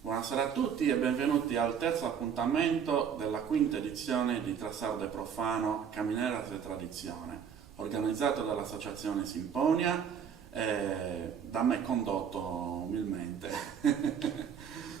Buonasera a tutti e benvenuti al terzo appuntamento della quinta edizione di Tra Sardo e Profano Camineras e Tradizione, organizzato dall'associazione Simponia e da me condotto umilmente.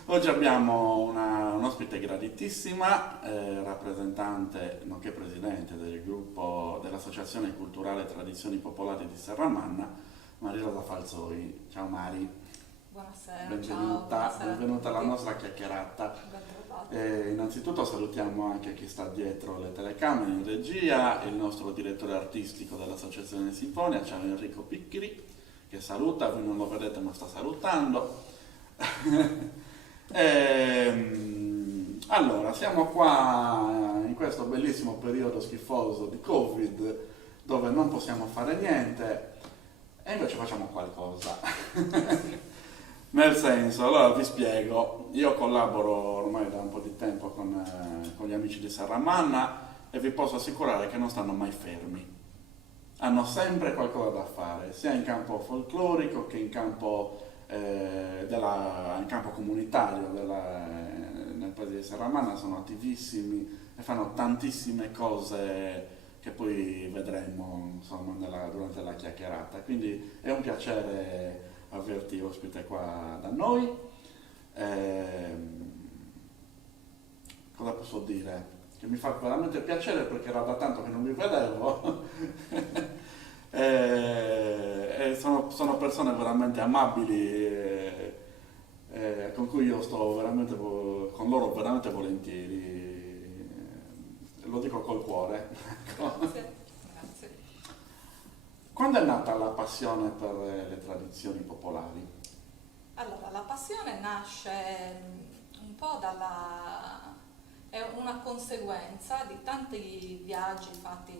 Oggi abbiamo un'ospite graditissima, rappresentante nonché presidente del gruppo dell'Associazione Culturale Tradizioni Popolari di Serramanna, Maria Rosa Falzoi. Ciao Mari. Buonasera, Benvenuta alla nostra chiacchierata. Innanzitutto salutiamo anche chi sta dietro le telecamere in regia, il nostro direttore artistico dell'Associazione Sinfonia, ciao Enrico Picchiri, che saluta, voi non lo vedete ma sta salutando. Allora, siamo qua in questo bellissimo periodo schifoso di Covid, dove non possiamo fare niente e invece facciamo qualcosa. Nel senso, allora vi spiego, io collaboro ormai da un po' di tempo con gli amici di Serramanna e vi posso assicurare che non stanno mai fermi. Hanno sempre qualcosa da fare, sia in campo folclorico che in campo, in campo comunitario. Nel paese di Serramanna sono attivissimi e fanno tantissime cose che poi vedremo insomma, durante la chiacchierata. Quindi è un piacere averti ospite qua da noi. Cosa posso dire? Che mi fa veramente piacere perché era da tanto che non vi vedevo. Sono persone veramente amabili con cui io sto veramente con loro veramente volentieri. Lo dico col cuore. Grazie. Quando è nata la passione per le tradizioni popolari? Allora, la passione nasce un po' è una conseguenza di tanti viaggi fatti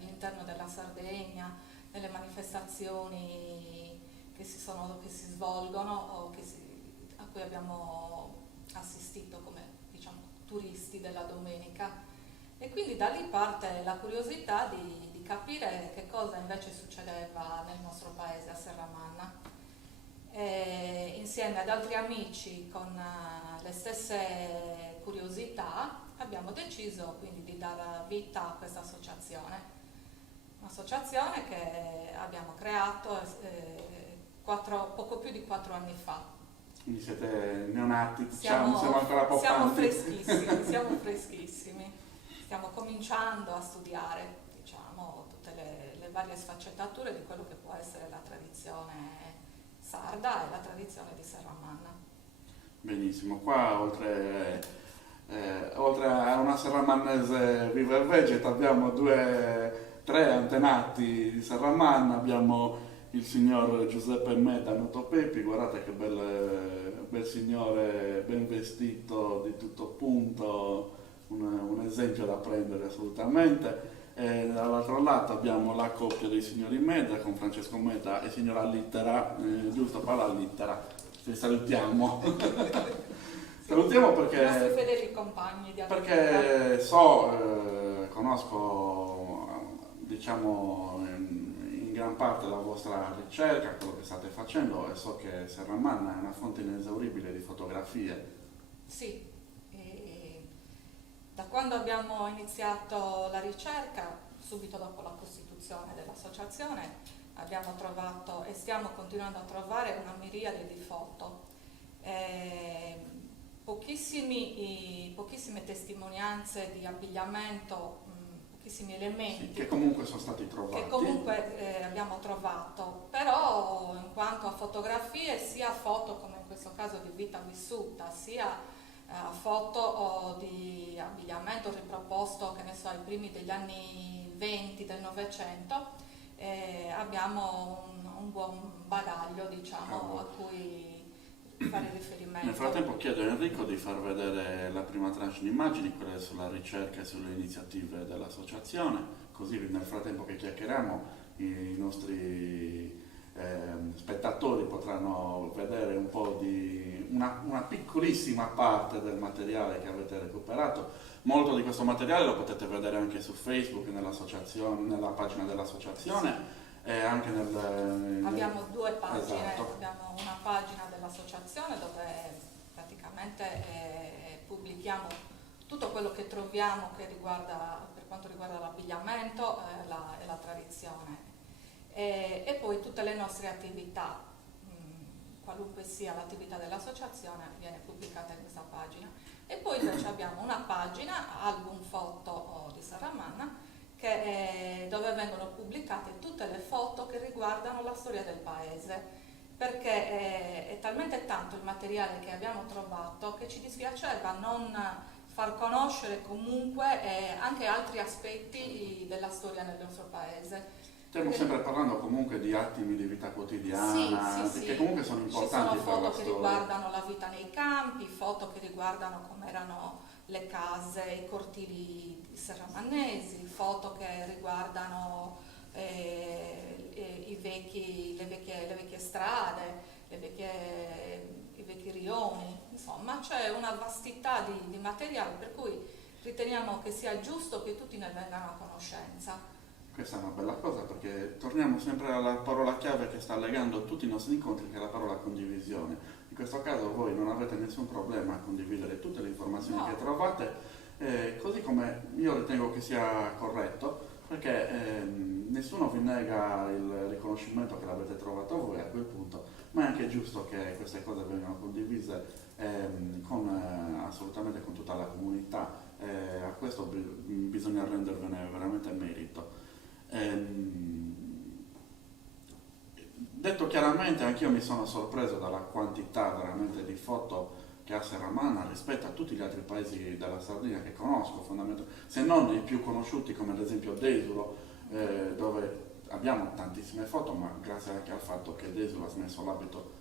all'interno della Sardegna, nelle manifestazioni che si svolgono o a cui abbiamo assistito come diciamo turisti della domenica. E quindi da lì parte la curiosità di capire che cosa invece succedeva nel nostro paese, a Serramanna. E insieme ad altri amici con le stesse curiosità abbiamo deciso quindi di dare vita a questa associazione. Un'associazione che abbiamo creato poco più di 4 anni fa. Quindi siete neonati, siamo ancora siamo poppanti. freschissimi. Stiamo cominciando a studiare, diciamo, tutte le varie sfaccettature di quello che può essere la tradizione sarda e la tradizione di Serramanna. Benissimo, qua oltre a una serramannese viva e vegeta abbiamo 3 antenati di Serramanna, abbiamo il signor Giuseppe Meda Noto Pepi, guardate che bel signore ben vestito di tutto punto, un esempio da prendere assolutamente. E dall'altro lato abbiamo la coppia dei signori Meda con Francesco Meda e signora Littera, giusto per la Littera, ci salutiamo. Salutiamo perché, i nostri fedeli compagni di attività. perché conosco diciamo in gran parte la vostra ricerca, quello che state facendo, e so che Serramanna è una fonte inesauribile di fotografie. Sì. Da quando abbiamo iniziato la ricerca, subito dopo la costituzione dell'associazione, abbiamo trovato e stiamo continuando a trovare una miriade di foto, pochissime testimonianze di abbigliamento, pochissimi elementi. Sì, che comunque sono stati trovati. Che comunque abbiamo trovato, però in quanto a fotografie, sia foto come in questo caso di vita vissuta, sia foto di abbigliamento riproposto, che ne so, ai primi degli anni 20 del Novecento, abbiamo un buon bagaglio, diciamo, a cui fare riferimento. Nel frattempo chiedo a Enrico di far vedere la prima tranche di immagini, quelle sulla ricerca e sulle iniziative dell'associazione, così nel frattempo che chiacchieriamo i nostri spettatori potranno vedere un po' di una piccolissima parte del materiale che avete recuperato. Molto di questo materiale lo potete vedere anche su Facebook, nella pagina dell'associazione. E anche Abbiamo due pagine, esatto. abbiamo una pagina dell'associazione dove praticamente pubblichiamo tutto quello che troviamo che riguarda, per quanto riguarda l'abbigliamento e la tradizione e poi tutte le nostre attività, qualunque sia l'attività dell'associazione viene pubblicata in questa pagina. E poi invece abbiamo una pagina, album foto di Serramanna, dove vengono pubblicate tutte le foto che riguardano la storia del paese, perché è talmente tanto il materiale che abbiamo trovato che ci dispiaceva non far conoscere comunque anche altri aspetti della storia nel nostro paese. Stiamo sempre parlando comunque di attimi di vita quotidiana, sì, che comunque sono importanti ci sono per la foto che storia. riguardano la vita nei campi, foto che riguardano come erano le case, i cortili serramannesi, foto che riguardano le vecchie strade, i vecchi rioni, insomma c'è una vastità di materiale per cui riteniamo che sia giusto che tutti ne vengano a conoscenza. Questa è una bella cosa perché torniamo sempre alla parola chiave che sta legando tutti i nostri incontri, che è la parola condivisione. In questo caso voi non avete nessun problema a condividere tutte le informazioni che trovate, così come io ritengo che sia corretto, perché nessuno vi nega il riconoscimento che l'avete trovato voi a quel punto, ma è anche giusto che queste cose vengano condivise assolutamente con tutta la comunità. A questo bisogna rendervene veramente merito. Detto chiaramente, anch'io mi sono sorpreso dalla quantità veramente di foto che ha Serramanna rispetto a tutti gli altri paesi della Sardegna che conosco, fondamentalmente, se non i più conosciuti come ad esempio Desulo, dove abbiamo tantissime foto, ma grazie anche al fatto che Desulo ha smesso l'abito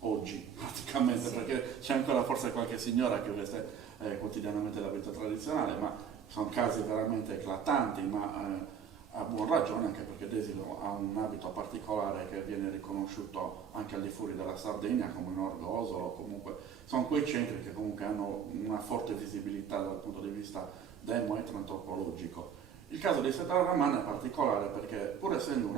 oggi praticamente, perché c'è ancora forse qualche signora che veste quotidianamente l'abito tradizionale, ma sono casi veramente eclatanti, ma a buon ragione, anche perché Desilo ha un abito particolare che viene riconosciuto anche al di fuori della Sardegna, come in Orgosolo, comunque sono quei centri che comunque hanno una forte visibilità dal punto di vista demo-etnoantropologico. Il caso di Serramanna è particolare perché pur essendo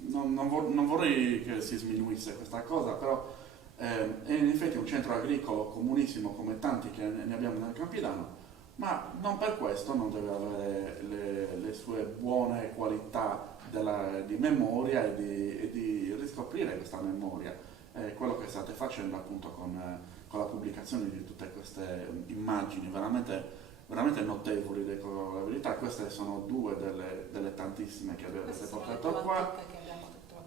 non vorrei che si sminuisse questa cosa, però è in effetti un centro agricolo comunissimo come tanti che ne abbiamo nel Campidano, ma non per questo non deve avere le sue buone qualità di memoria e di riscoprire questa memoria. Quello che state facendo appunto con la pubblicazione di tutte queste immagini veramente notevoli, dico la verità. Queste sono due delle tantissime che avete portato qua.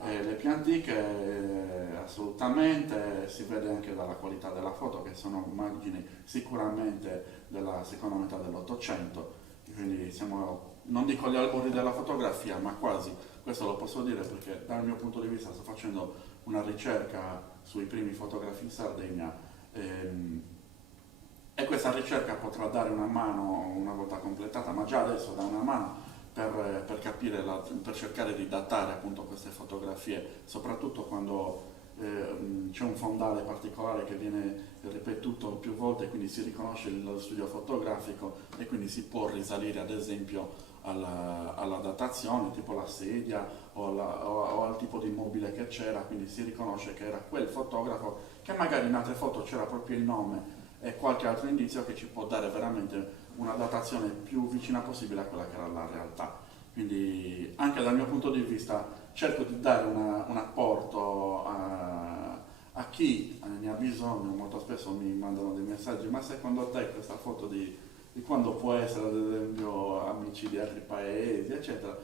Le più antiche assolutamente, si vede anche dalla qualità della foto che sono immagini sicuramente della seconda metà dell'Ottocento, quindi siamo, non dico agli albori della fotografia, ma quasi. Questo lo posso dire perché dal mio punto di vista sto facendo una ricerca sui primi fotografi in Sardegna e questa ricerca potrà dare una mano una volta completata, ma già adesso dà una mano per capire, per cercare di datare appunto queste fotografie, soprattutto quando c'è un fondale particolare che viene ripetuto più volte, quindi si riconosce lo studio fotografico e quindi si può risalire ad esempio alla datazione, tipo la sedia o al tipo di mobile che c'era, quindi si riconosce che era quel fotografo, che magari in altre foto c'era proprio il nome e qualche altro indizio che ci può dare veramente una datazione più vicina possibile a quella che era la realtà. Quindi anche dal mio punto di vista cerco di dare un apporto a chi ne ha bisogno. Molto spesso mi mandano dei messaggi: ma secondo te questa foto di quando può essere, ad esempio, amici di altri paesi, eccetera,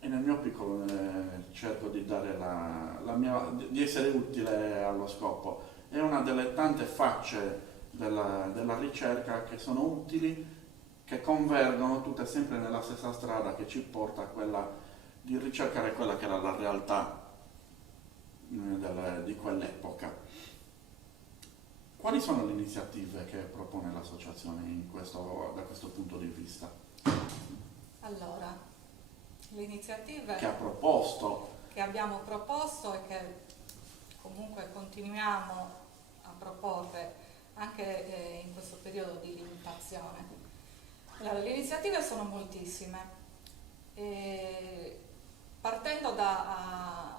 e nel mio piccolo cerco di dare di essere utile allo scopo. È una delle tante facce della ricerca che sono utili, che convergono tutte sempre nella stessa strada che ci porta a quella di ricercare quella che era la realtà di quell'epoca. Quali sono le iniziative che propone l'associazione da questo punto di vista? Allora, le iniziative Che ha proposto? che abbiamo proposto e che comunque continuiamo a proporre anche in questo periodo di limitazione. Allora, le iniziative sono moltissime, partendo da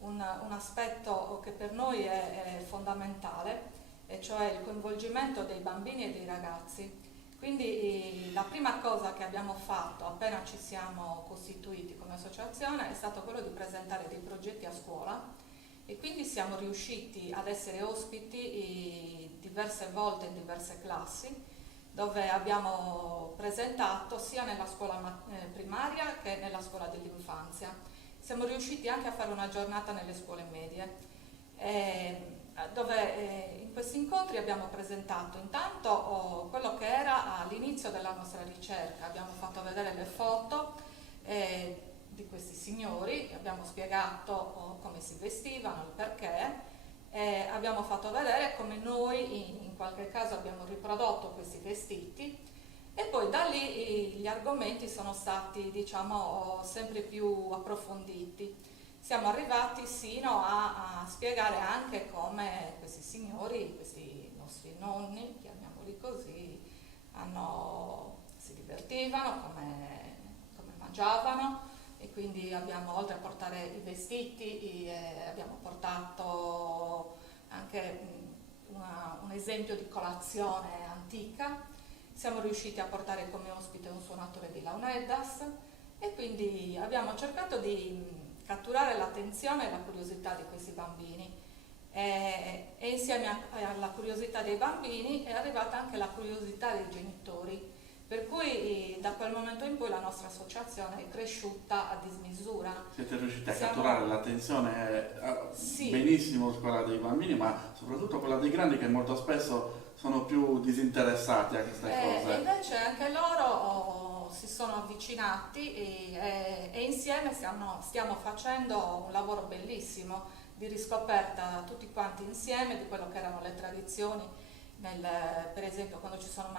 un aspetto che per noi è fondamentale, e cioè il coinvolgimento dei bambini e dei ragazzi. Quindi la prima cosa che abbiamo fatto appena ci siamo costituiti come associazione è stato quello di presentare dei progetti a scuola, e quindi siamo riusciti ad essere ospiti diverse volte in diverse classi, dove abbiamo presentato sia nella scuola primaria che nella scuola dell'infanzia. Siamo riusciti anche a fare una giornata nelle scuole medie, dove in questi incontri abbiamo presentato intanto quello che era all'inizio della nostra ricerca. Abbiamo fatto vedere le foto di questi signori, abbiamo spiegato come si vestivano, il perché, abbiamo fatto vedere come noi in qualche caso abbiamo riprodotto questi vestiti, e poi da lì gli argomenti sono stati, diciamo, sempre più approfonditi. Siamo arrivati sino a spiegare anche come questi signori, questi nostri nonni, chiamiamoli così, si divertivano, come mangiavano, e quindi abbiamo, oltre a portare i vestiti, abbiamo portato anche un esempio di colazione antica. Siamo riusciti a portare come ospite un suonatore di launeddas, e quindi abbiamo cercato di catturare l'attenzione e la curiosità di questi bambini, e insieme alla curiosità dei bambini è arrivata anche la curiosità dei genitori, per cui da quel momento in poi la nostra associazione è cresciuta a dismisura. Siete riusciti a catturare l'attenzione sì, benissimo quella dei bambini, ma soprattutto quella dei grandi, che molto spesso sono più disinteressati a queste cose. Invece anche loro si sono avvicinati, e insieme stiamo facendo un lavoro bellissimo di riscoperta tutti quanti insieme di quello che erano le tradizioni. Per esempio, quando c'erano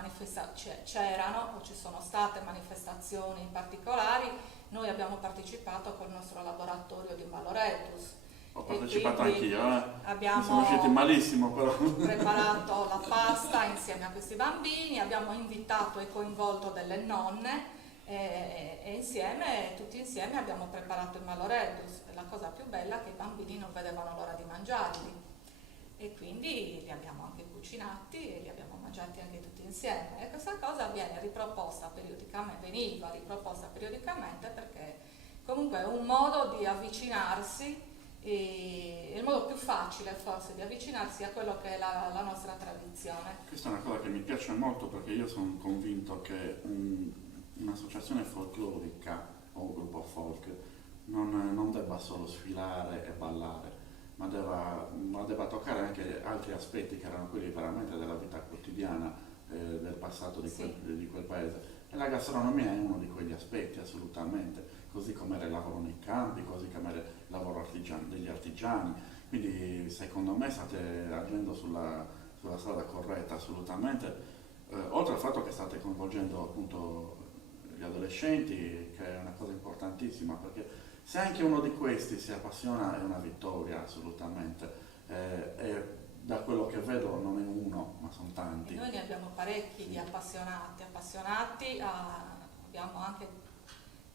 o ci sono state manifestazioni particolari, noi abbiamo partecipato col nostro laboratorio di Valoretus. Ho partecipato anch'io, Abbiamo mi sono usciti malissimo però. preparato la pasta insieme a questi bambini, abbiamo invitato e coinvolto delle nonne, e tutti insieme abbiamo preparato il Valoretus. La cosa più bella è che i bambini non vedevano l'ora di mangiarli, e quindi li abbiamo anche cucinati e li abbiamo mangiati anche tutti insieme, e questa cosa veniva riproposta periodicamente, perché comunque è un modo di avvicinarsi, e il modo più facile forse di avvicinarsi a quello che è la nostra tradizione. Questa è una cosa che mi piace molto, perché io sono convinto che un'associazione folclorica o un gruppo folk non debba solo sfilare e ballare, ma debba toccare anche altri aspetti che erano quelli veramente della vita quotidiana del passato di quel paese. E la gastronomia è uno di quegli aspetti, assolutamente, così come era il lavoro nei campi, così come era il lavoro degli artigiani. Quindi secondo me state agendo sulla strada corretta, assolutamente. Oltre al fatto che state coinvolgendo appunto gli adolescenti, che è una cosa importantissima, perché se anche uno di questi si appassiona è una vittoria, assolutamente. E da quello che vedo non è uno, ma sono tanti. E noi ne abbiamo parecchi di appassionati, abbiamo anche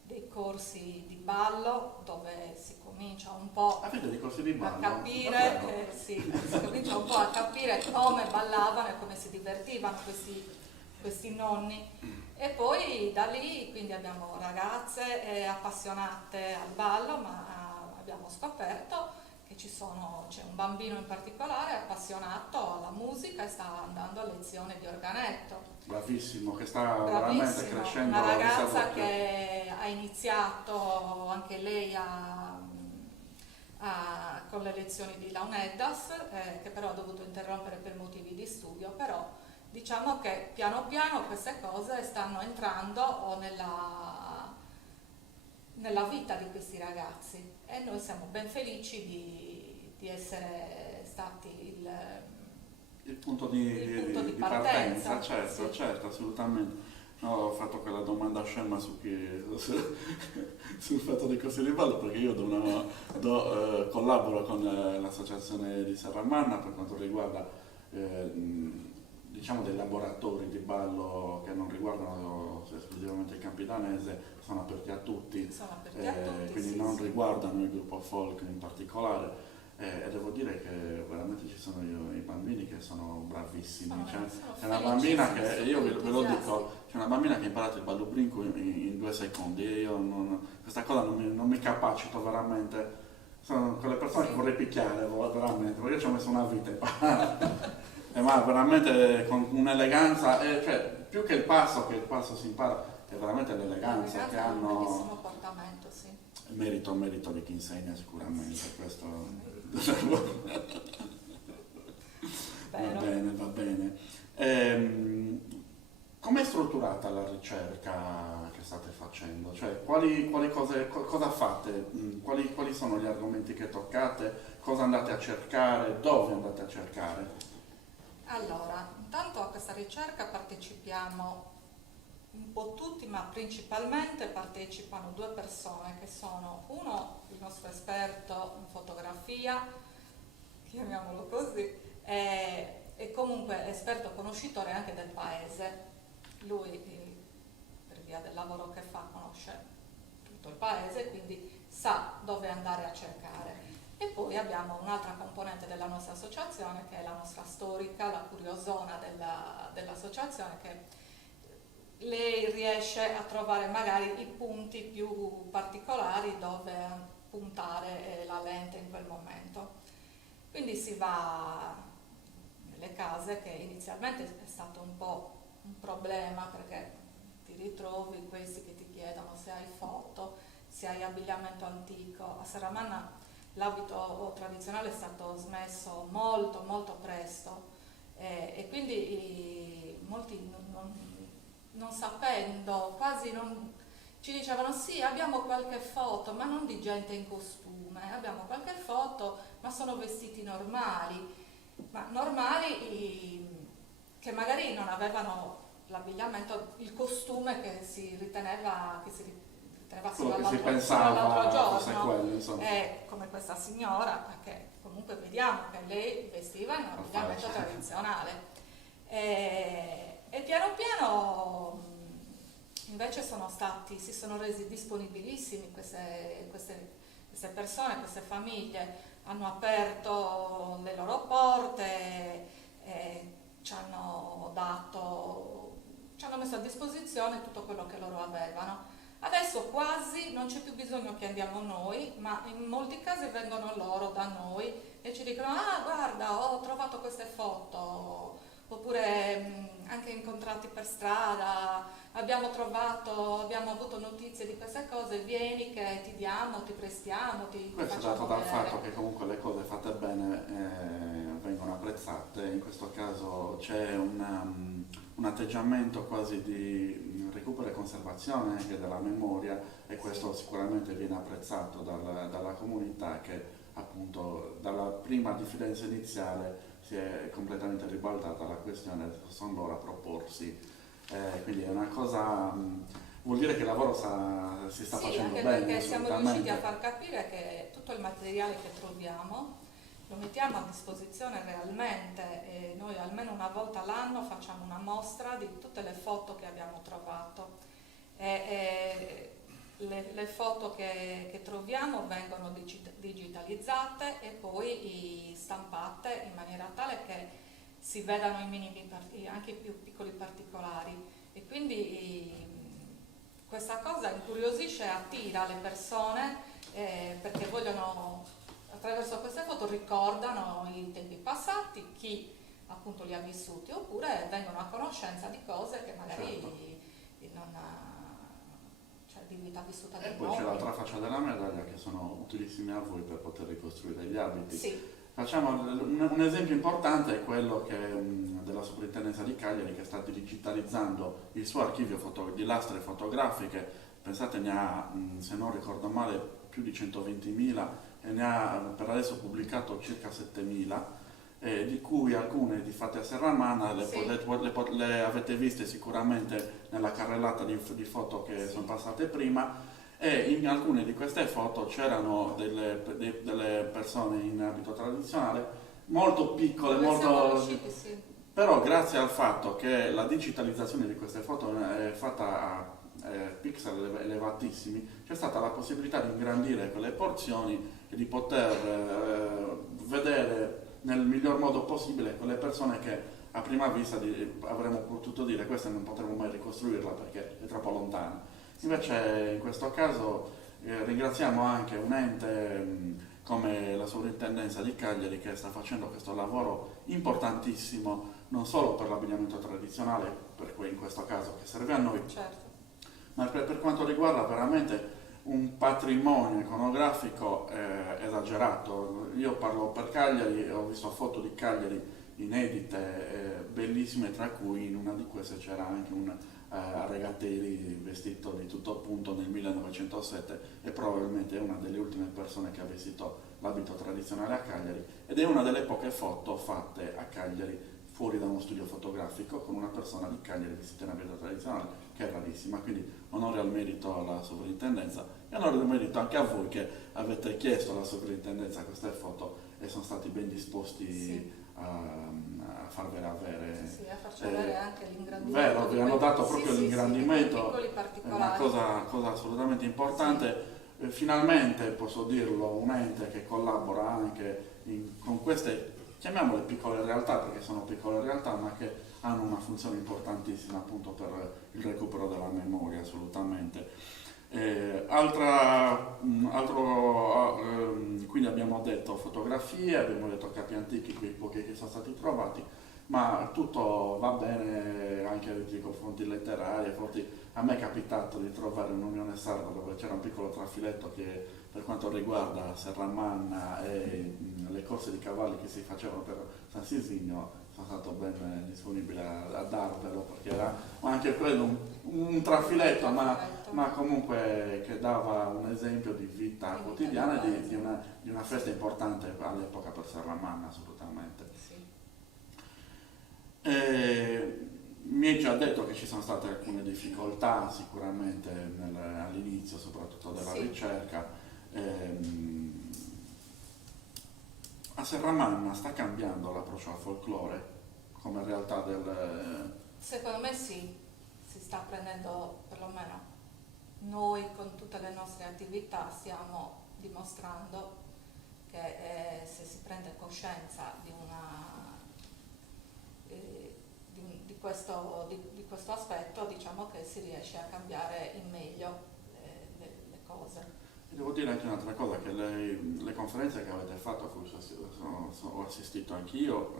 dei corsi di ballo dove si comincia un po' Avete dei corsi di ballo? a capire, si comincia un po' a capire come ballavano e come si divertivano questi nonni. E poi da lì quindi abbiamo ragazze appassionate al ballo, ma abbiamo scoperto che c'è un bambino in particolare appassionato alla musica e sta andando a lezione di organetto. Bravissimo, che sta veramente crescendo. Una ragazza che ha iniziato anche lei con le lezioni di launeddas, che però ha dovuto interrompere per motivi di studio, però diciamo che piano piano queste cose stanno entrando nella vita di questi ragazzi, e noi siamo ben felici di essere stati Il punto il punto di di partenza, partenza. certo, Sì. certo, assolutamente. No, ho fatto quella domanda scema sul fatto dei corsi di ballo perché io collaboro con l'associazione di Serramanna per quanto riguarda diciamo dei laboratori di ballo che non riguardano esclusivamente il Campi Danese, sono aperti a tutti, Sono aperti a tutti, quindi sì, non sì. riguardano il gruppo folk in particolare. E devo dire che veramente ci sono i bambini che sono bravissimi. Sono C'è una bambina felicissimi, che, io ve lo entusiasti. dico, c'è una bambina che ha imparato il ballo brinco in 2 secondi e io questa cosa non mi capacito veramente. Sono quelle persone che Sì. vorrei picchiare veramente, perché io ci ho messo una vita a imparare. Ma veramente con un'eleganza, cioè più che il passo si impara, è veramente l'eleganza che L'eleganza è un bellissimo hanno. portamento, sì. Merito di chi insegna sicuramente, questo Vero. va bene. Com'è strutturata la ricerca che state facendo? Cioè, quali cose, cosa fate? Quali sono gli argomenti che toccate? Cosa andate a cercare? Dove andate a cercare? Allora, intanto a questa ricerca partecipiamo un po' tutti, ma principalmente partecipano due persone che sono uno, il nostro esperto in fotografia, chiamiamolo così, e comunque esperto conoscitore anche del paese. Lui, per via del lavoro che fa, conosce tutto il paese, quindi sa dove andare a cercare. E poi abbiamo un'altra componente della nostra associazione che è la nostra storica, la curiosona dell'associazione, che lei riesce a trovare magari i punti più particolari dove puntare la lente in quel momento. Quindi si va nelle case, che inizialmente è stato un po' un problema perché ti ritrovi questi che ti chiedono se hai foto, se hai abbigliamento antico. A Serramanna l'abito tradizionale è stato smesso molto molto presto e quindi molti non sapendo, quasi non, ci dicevano sì, abbiamo qualche foto, ma non di gente in costume, abbiamo qualche foto, ma sono vestiti normali, ma normali che magari non avevano l'abbigliamento, il costume che si riteneva Quello che si sino all'altro pensava fosse giorno, quello, insomma. come questa signora, che comunque vediamo che lei vestiva in un abbigliamento Perfetto. tradizionale. E piano piano invece si sono resi disponibilissimi queste persone, queste famiglie, hanno aperto le loro porte, ci hanno messo a disposizione tutto quello che loro avevano. Adesso quasi non c'è più bisogno che andiamo noi, ma in molti casi vengono loro da noi e ci dicono: ah, guarda, ho trovato queste foto, oppure anche incontrati per strada, abbiamo avuto notizie di queste cose, vieni che ti diamo, ti prestiamo, ti Questo è dato facciamo dal vedere. fatto che comunque le cose fatte bene vengono apprezzate, in questo caso c'è un atteggiamento quasi di recupero e conservazione anche della memoria e questo sicuramente viene apprezzato dalla comunità che appunto dalla prima diffidenza iniziale si è completamente ribaltata la questione, sono loro a proporsi, quindi è una cosa, vuol dire che il lavoro si sta Sì, facendo anche bene, perché siamo riusciti a assolutamente. far capire che tutto il materiale che troviamo lo mettiamo a disposizione realmente e noi almeno una volta all'anno facciamo una mostra di tutte le foto che abbiamo trovato. E le foto che troviamo vengono digitalizzate e poi stampate in maniera tale che si vedano anche i più piccoli particolari e quindi questa cosa incuriosisce e attira le persone perché vogliono, attraverso queste foto ricordano i tempi passati, chi appunto li ha vissuti, oppure vengono a conoscenza di cose che magari Certo. non cioè di vita vissuta E dai poi c'è nonni. l'altra faccia della medaglia che sono utilissimi a voi per poter ricostruire gli abiti. Sì, Facciamo un esempio importante è quello della soprintendenza di Cagliari che sta digitalizzando il suo archivio di lastre fotografiche, pensate ne ha, se non ricordo male, più di 120.000 e ne ha per adesso pubblicato circa 7.000 di cui alcune di fatte a Serramanna Sì, le avete viste sicuramente nella carrellata di foto che sì. sono passate prima, e in alcune di queste foto c'erano delle persone in abito tradizionale molto piccole, Dove siamo molto... riusciti, sì. Però grazie al fatto che la digitalizzazione di queste foto è fatta a pixel elevatissimi, c'è stata la possibilità di ingrandire quelle porzioni e di poter vedere nel miglior modo possibile quelle persone che a prima vista avremmo potuto dire questa non potremo mai ricostruirla perché è troppo lontana. Invece in questo caso ringraziamo anche un ente come la Sovrintendenza di Cagliari che sta facendo questo lavoro importantissimo non solo per l'abbigliamento tradizionale, in questo caso che serve a noi, Certo. ma per quanto riguarda veramente un patrimonio iconografico esagerato. Io parlo per Cagliari e ho visto foto di Cagliari inedite, bellissime, tra cui in una di queste c'era anche un Regateri vestito di tutto punto nel 1907 e probabilmente è una delle ultime persone che ha vestito l'abito tradizionale a Cagliari ed è una delle poche foto fatte a Cagliari fuori da uno studio fotografico con una persona di Cagliari vestita in abito tradizionale che è rarissima, quindi onore al merito alla sovrintendenza e onore al merito anche a voi che avete chiesto alla sovrintendenza queste foto e sono stati ben disposti Sì. a farvele avere. Sì, a farci avere anche l'ingrandimento. Vero, vi hanno dato sì, proprio sì, l'ingrandimento, sì, piccoli è una particolari. cosa assolutamente importante. Finalmente posso dirlo, un ente che collabora anche con queste, chiamiamole piccole realtà perché sono piccole realtà, ma che hanno una funzione importantissima appunto per il recupero della memoria, assolutamente. Quindi abbiamo detto fotografie, abbiamo detto capi antichi, quei pochi che sono stati trovati, ma tutto va bene anche nei confronti letterari. A me è capitato di trovare un'Unione Sarda dove c'era un piccolo trafiletto che per quanto riguarda Serramanna e le corse di cavalli che si facevano per San Sisinio, sono stato ben disponibile a darvelo perché era anche quello un trafiletto, ma comunque che dava un esempio di vita Di vita quotidiana e del paese. di una festa importante all'epoca per Serramanna, assolutamente. Sì. Mi hai già detto che ci sono state alcune difficoltà sicuramente all'inizio, soprattutto della Sì. ricerca. Ehm, a Serramanna sta cambiando l'approccio al folklore come realtà del... Secondo me sì, si sta prendendo, perlomeno noi con tutte le nostre attività stiamo dimostrando che se si prende coscienza di questo aspetto, diciamo che si riesce a cambiare in meglio le cose. Devo dire anche un'altra cosa, che le conferenze che avete fatto, a cui ho assistito anch'io,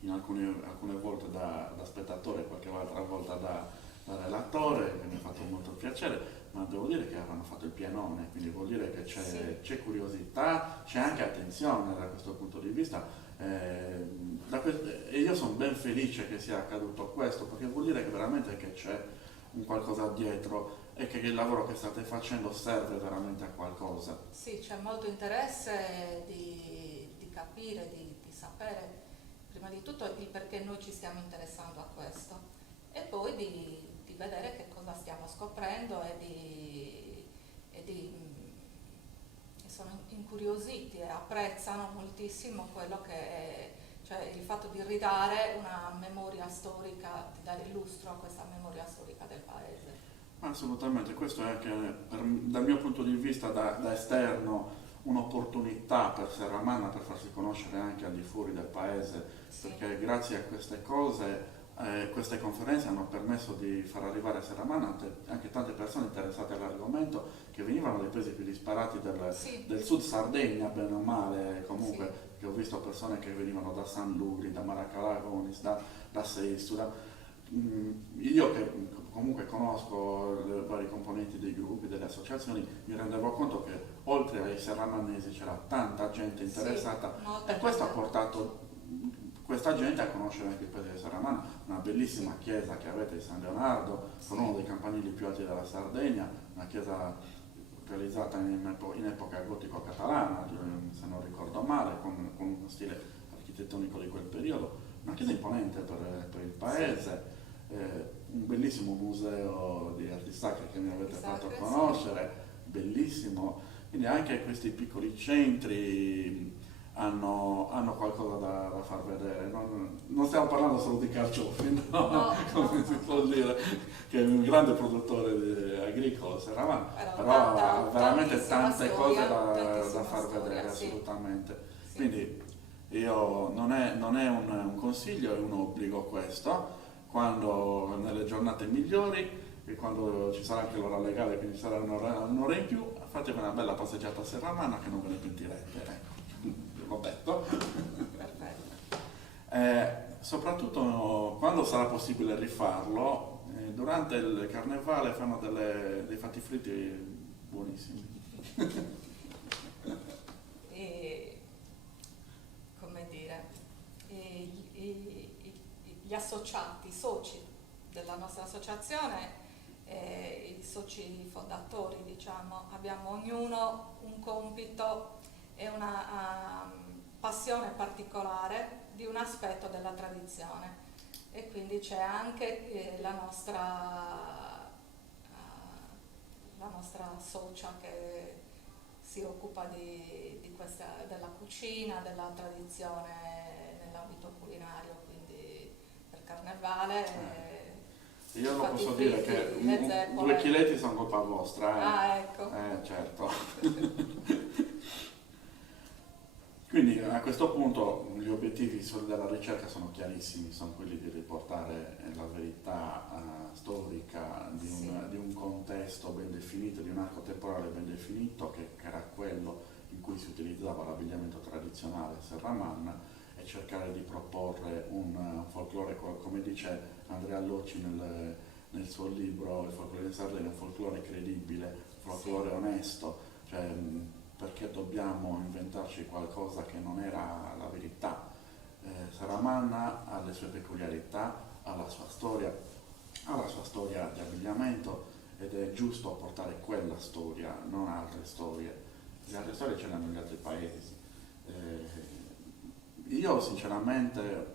in alcune volte da spettatore, qualche altra volta da relatore, che mi ha fatto molto piacere, ma devo dire che avranno fatto il pienone, quindi vuol dire che Sì. c'è curiosità, c'è anche attenzione da questo punto di vista. E io sono ben felice che sia accaduto questo, perché vuol dire che veramente che c'è un qualcosa dietro e che il lavoro che state facendo serve veramente a qualcosa. Sì, c'è molto interesse di capire, di sapere prima di tutto il perché noi ci stiamo interessando a questo e poi di vedere che cosa stiamo scoprendo e sono incuriositi e apprezzano moltissimo quello che è, cioè il fatto di ridare una memoria storica, di dare lustro a questa memoria storica del paese. Assolutamente, questo è anche dal mio punto di vista da esterno un'opportunità per Serramanna per farsi conoscere anche al di fuori del paese, Sì, perché grazie a queste cose, queste conferenze hanno permesso di far arrivare a Serramanna anche tante persone interessate all'argomento che venivano dai paesi più disparati sì, del sud Sardegna, bene o male, comunque, sì, che ho visto persone che venivano da San Luri, da Maracalagonis, da Seistura. Io che comunque conosco i vari componenti dei gruppi, delle associazioni, mi rendevo conto che oltre ai serramannesi c'era tanta gente interessata sì, molta e questo ha gente. portato questa gente a conoscere anche il paese di Serramanna, una bellissima chiesa che avete di San Leonardo, con uno dei campanili più alti della Sardegna, una chiesa realizzata in epoca gotico-catalana, se non ricordo male, con uno stile architettonico di quel periodo, una chiesa imponente per il paese, un bellissimo museo di arti sacre che mi avete fatto Sacre, conoscere, bellissimo, quindi anche questi piccoli centri hanno qualcosa da far vedere. Non stiamo parlando solo di carciofi, no? No, Come no, si no. può dire, che è un grande produttore agricolo, Serraman, Però ha veramente tantissima tante storia, cose da tantissima far storia, vedere, sì. assolutamente. Sì. Quindi io non è un consiglio, è un obbligo questo, quando nelle giornate migliori e quando ci sarà anche l'ora legale, quindi sarà un'ora in più, fatevi una bella passeggiata a Serramanna che non ve ne pentirete, ecco, l'ho detto. Perfetto. Soprattutto quando sarà possibile rifarlo, durante il carnevale fanno dei fatti fritti buonissimi. E, come dire, gli associati, i soci della nostra associazione, i soci fondatori, diciamo, abbiamo ognuno un compito e una passione particolare di un aspetto della tradizione, e quindi c'è anche la nostra socia che si occupa della cucina, della tradizione nell'ambito culinario, quindi per carnevale. Io lo posso fritti, dire che le zeppole. 2 chiletti sono colpa vostra, eh. Ah, ecco. Certo. Quindi a questo punto gli obiettivi della ricerca sono chiarissimi, sono quelli di riportare la verità storica Sì. di un contesto ben definito, di un arco temporale ben definito, che era quello in cui si utilizzava l'abbigliamento tradizionale serraman, e cercare di proporre un folklore, come dice Andrea Locci nel suo libro Il folklore in Sardegna, un folklore credibile, un folklore onesto, cioè, perché dobbiamo inventarci qualcosa che non era la verità. Serramanna ha le sue peculiarità, ha la sua storia di abbigliamento, ed è giusto portare quella storia, non altre storie. Le altre storie ce le hanno gli altri paesi. Io sinceramente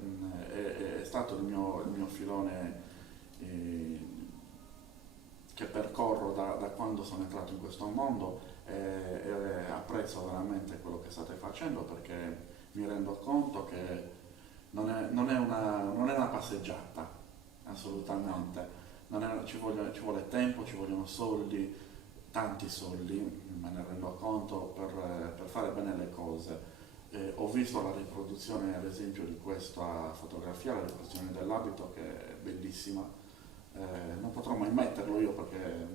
è stato il mio filone che percorro da quando sono entrato in questo mondo, e apprezzo veramente quello che state facendo, perché mi rendo conto che non è una passeggiata, assolutamente. Ci vuole tempo, ci vogliono soldi, tanti soldi, me ne rendo conto, per fare bene le cose. Ho visto la riproduzione, ad esempio, di questa fotografia, la riproduzione dell'abito, che è bellissima. Non potrò mai metterlo io perché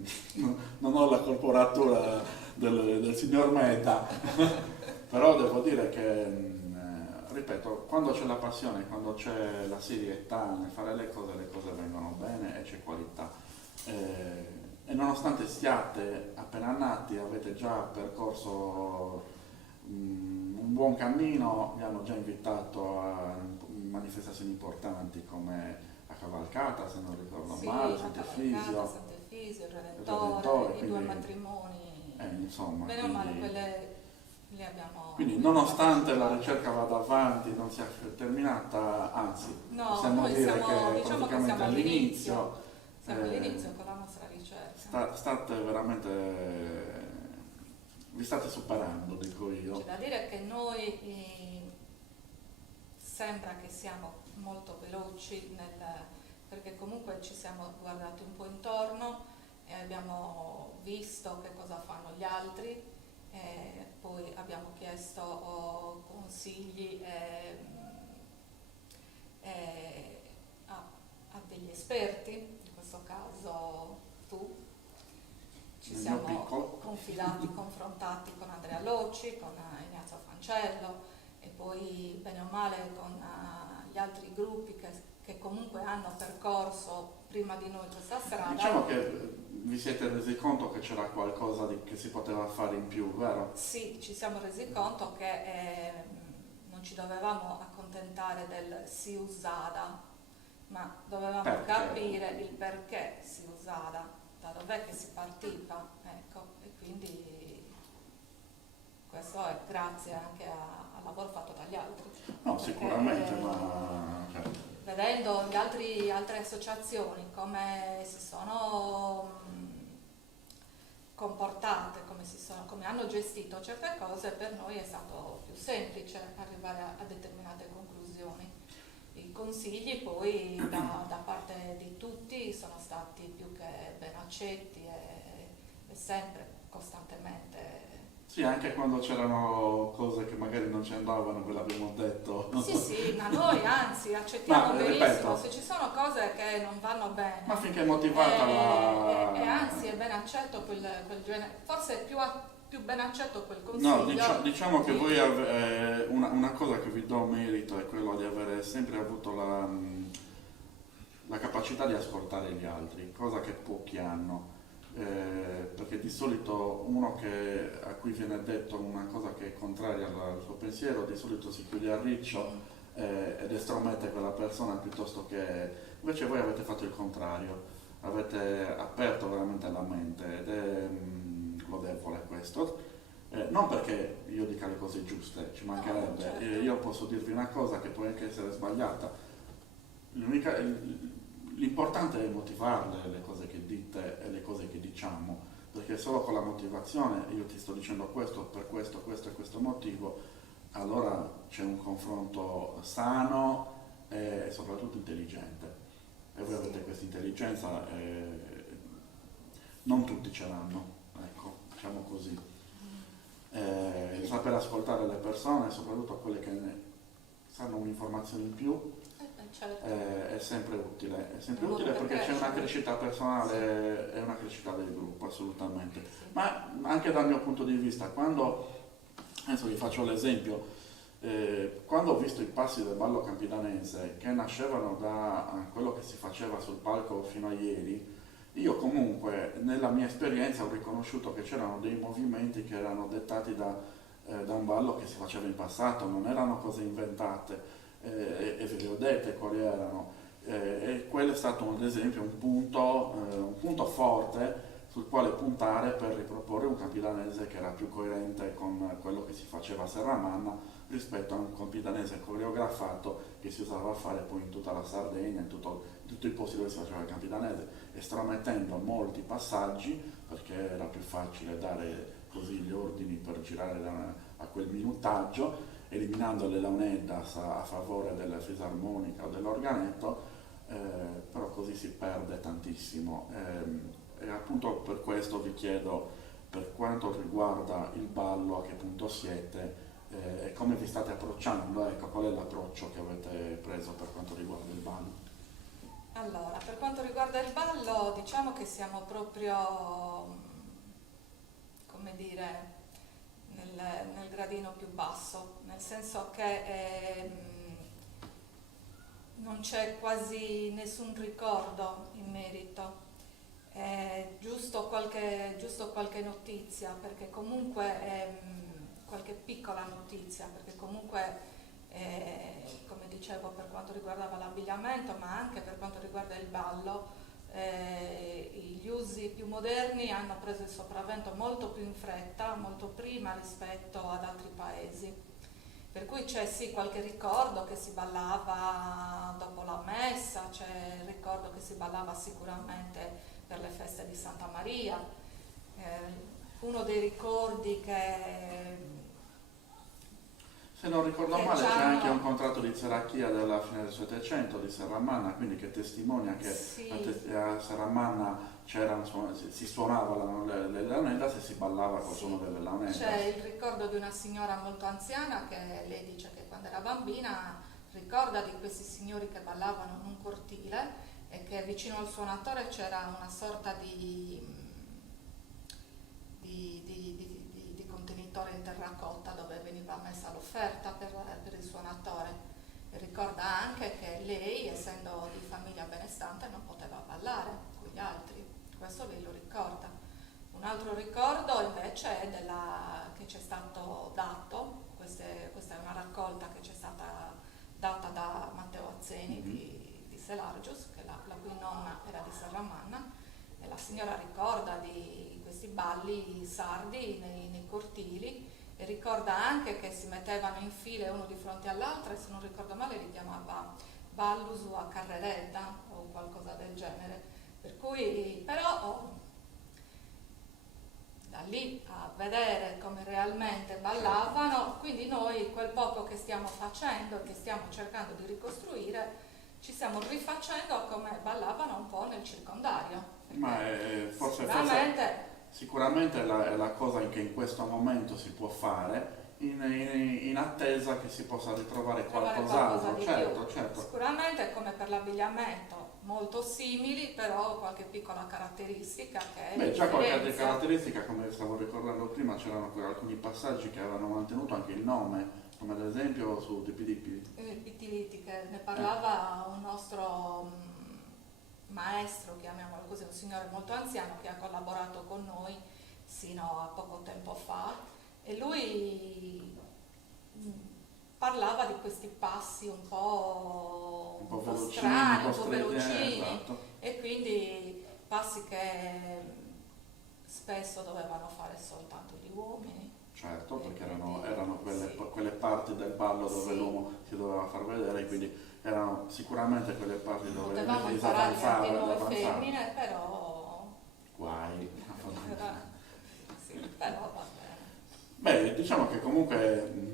non ho la corporatura del signor Meta, però devo dire che, ripeto, quando c'è la passione, quando c'è la serietà nel fare le cose vengono bene e c'è qualità. E nonostante siate appena nati, avete già percorso un buon cammino, vi hanno già invitato a manifestazioni importanti come a Cavalcata, se non ricordo Sì, male, la Cavalcata, Sant'Efisio, il Redentore, i due quindi, matrimoni, insomma, bene o male, quelle le abbiamo. quindi nonostante la ricerca vada avanti, non sia terminata, anzi, No, possiamo noi dire siamo, che diciamo che praticamente siamo all'inizio, siamo eh, all'inizio con la nostra ricerca. state veramente, vi state superando, dico io. C'è da dire che noi sembra che siamo molto veloci perché comunque ci siamo guardati un po' intorno e abbiamo visto che cosa fanno gli altri, e poi abbiamo chiesto consigli a degli esperti, in questo caso tu. Ci Nel siamo mio piccolo. confidati, confrontati con Andrea Locci, con Ignazio Fancello, e poi bene o male con gli altri gruppi che comunque hanno percorso prima di noi questa strada. Diciamo che vi siete resi conto che c'era qualcosa che si poteva fare in più, vero? Sì, ci siamo resi conto che non ci dovevamo accontentare del si usada, ma dovevamo capire il perché si usada, da dov'è che si partiva, ecco, e quindi questo è grazie anche alla lavoro fatto dagli altri. No, Perché, sicuramente, ma certo. vedendo le altre associazioni come si sono comportate, come hanno gestito certe cose, per noi è stato più semplice arrivare a determinate conclusioni. I consigli poi da parte di tutti sono stati più che ben accetti e sempre, costantemente. Sì, anche quando c'erano cose che magari non ci andavano, ve l'abbiamo detto. Sì, ma noi anzi accettiamo Ma, benissimo ripeto, se ci sono cose che non vanno bene. ma finché è motivata E anzi è ben accetto quel genere, forse è più ben accetto quel consiglio. No, diciamo che di- voi una cosa che vi do merito è quello di avere sempre avuto la capacità di ascoltare gli altri, cosa che pochi hanno. Perché di solito a cui viene detto una cosa che è contraria al suo pensiero, di solito si chiude a riccio ed estromette quella persona piuttosto che... Invece voi avete fatto il contrario, avete aperto veramente la mente ed è lodevole questo. Non perché io dica le cose giuste, ci mancherebbe, certo. io posso dirvi una cosa che può anche essere sbagliata. L'importante è motivarle le cose che dite e le cose che diciamo, perché solo con la motivazione io ti sto dicendo questo per questo, questo e questo motivo, allora c'è un confronto sano e soprattutto intelligente. E voi avete questa intelligenza e non tutti ce l'hanno, ecco, diciamo così. Saper ascoltare le persone, soprattutto quelle che sanno un'informazione in più, Certo. è sempre utile, Modo per perché c'è una crescere. crescita personale e una crescita del gruppo, assolutamente. Ma anche dal mio punto di vista, adesso vi faccio l'esempio, quando ho visto i passi del ballo campidanese che nascevano da quello che si faceva sul palco fino a ieri, io comunque nella mia esperienza ho riconosciuto che c'erano dei movimenti che erano dettati da un ballo che si faceva in passato, non erano cose inventate. E ve le ho dette quali erano, e quello è stato ad esempio un punto forte sul quale puntare per riproporre un campidanese che era più coerente con quello che si faceva a Serramanna rispetto a un campidanese coreografato che si usava fare poi in tutta la Sardegna, in tutti i posti dove si faceva il campidanese, estramettendo molti passaggi perché era più facile dare così gli ordini per girare a quel minutaggio, eliminando le launeddas a favore della fisarmonica o dell'organetto, però così si perde tantissimo. E appunto per questo vi chiedo, per quanto riguarda il ballo, a che punto siete e come vi state approcciando, ecco, qual è l'approccio che avete preso per quanto riguarda il ballo? Allora, per quanto riguarda il ballo, diciamo che siamo proprio, come dire, nel gradino più basso, nel senso che non c'è quasi nessun ricordo in merito, giusto qualche notizia, perché comunque qualche piccola notizia, perché comunque come dicevo per quanto riguardava l'abbigliamento, ma anche per quanto riguarda il ballo, gli usi più moderni hanno preso il sopravvento molto più in fretta, molto prima rispetto ad altri paesi. Per cui c'è sì qualche ricordo che si ballava dopo la messa, c'è il ricordo che si ballava sicuramente per le feste di Santa Maria. Uno dei ricordi che Se non ricordo che male c'è c'hanno- anche un contratto di Zerachia della fine del Settecento di Serramanna, quindi che testimonia che sì, a Serramanna si suonavano le launeddas e si ballava col sì, suono delle launeddas. c'è il ricordo di una signora molto anziana che lei dice che quando era bambina ricorda di questi signori che ballavano in un cortile e che vicino al suonatore c'era una sorta di contenitore in terracotta dove veniva messa l'offerta per il suonatore. E ricorda anche che lei, essendo di famiglia benestante, non poteva ballare con gli altri. Questo lei lo ricorda. Un altro ricordo invece è che ci è stato dato, questa è una raccolta che ci è stata data da Matteo Azzeni di Selargius, che la cui nonna era di Serramanna, e la signora ricorda di questi balli sardi nei cortili e ricorda anche che si mettevano in fila uno di fronte all'altro e se non ricordo male li chiamava ballus a carreretta o qualcosa del genere. Per cui però da lì a vedere come realmente ballavano, quindi noi quel poco che stiamo facendo, che stiamo cercando di ricostruire, ci stiamo rifacendo a come ballavano un po' nel circondario. Ma sicuramente è la cosa che in questo momento si può fare in attesa che si possa ritrovare qualcos'altro. Certo, certo. Sicuramente come per l'abbigliamento, molto simili, però qualche piccola caratteristica che è già qualche caratteristica, come stavo ricordando prima, c'erano alcuni passaggi che avevano mantenuto anche il nome, come ad esempio su il Pitiliti, che ne parlava un nostro maestro, chiamiamolo così, un signore molto anziano che ha collaborato con noi sino a poco tempo fa, e lui parlava di questi passi un po' strani, un po' velocini, esatto. e quindi passi che spesso dovevano fare soltanto gli uomini. Certo, perché erano quelle parti del ballo dove l'uomo si doveva far vedere, quindi erano sicuramente quelle parti dove potevamo si imparare anche noi avanzava. femmine, però guai. sì, però va bene. Beh, diciamo che comunque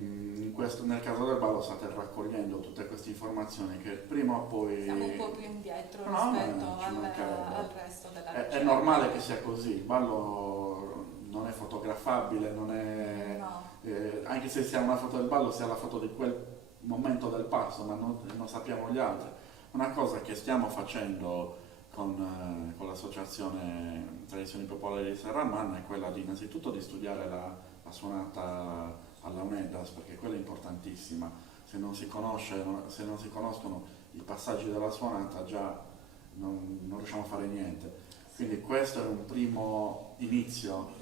nel caso del ballo state raccogliendo tutte queste informazioni che prima o poi... Siamo un po' più indietro rispetto al resto della ricerca. È normale che sia così, il ballo non è fotografabile, non è... No. Anche se sia una foto del ballo, sia la foto di quel momento del passo, ma non sappiamo gli altri. Una cosa che stiamo facendo con l'associazione Tradizioni Popolari di Serramanna è quella di innanzitutto di studiare la suonata alla UNEDAS, perché quella è importantissima. Se non si conoscono i passaggi della suonata già non riusciamo a fare niente. Quindi questo è un primo inizio.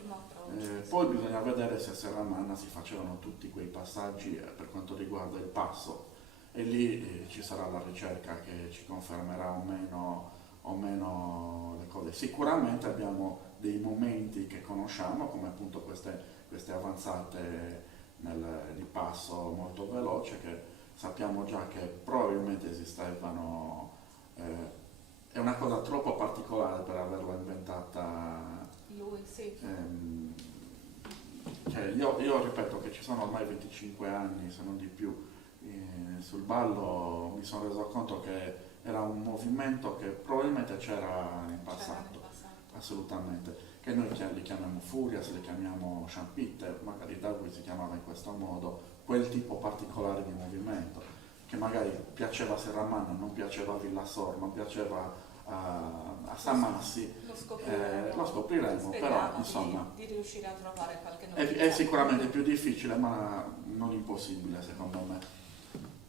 Poi bisogna vedere se a Serramanna si facevano tutti quei passaggi per quanto riguarda il passo, e lì ci sarà la ricerca che ci confermerà o meno le cose. Sicuramente abbiamo dei momenti che conosciamo, come appunto queste avanzate di passo molto veloce, che sappiamo già che probabilmente esistevano. È una cosa troppo particolare per averla inventata lui, sì. Io ripeto che ci sono ormai 25 anni, se non di più, sul ballo. Mi sono reso conto che era un movimento che probabilmente c'era in passato, assolutamente, che noi li chiamiamo Furias, li chiamiamo Champite, magari da lui si chiamava in questo modo, quel tipo particolare di movimento, che magari piaceva a Serramanna, non piaceva a Villasor, non piaceva a San Massi, lo scopriremo, però insomma di riuscire a trovare qualche novità. È sicuramente più difficile, ma non impossibile secondo me.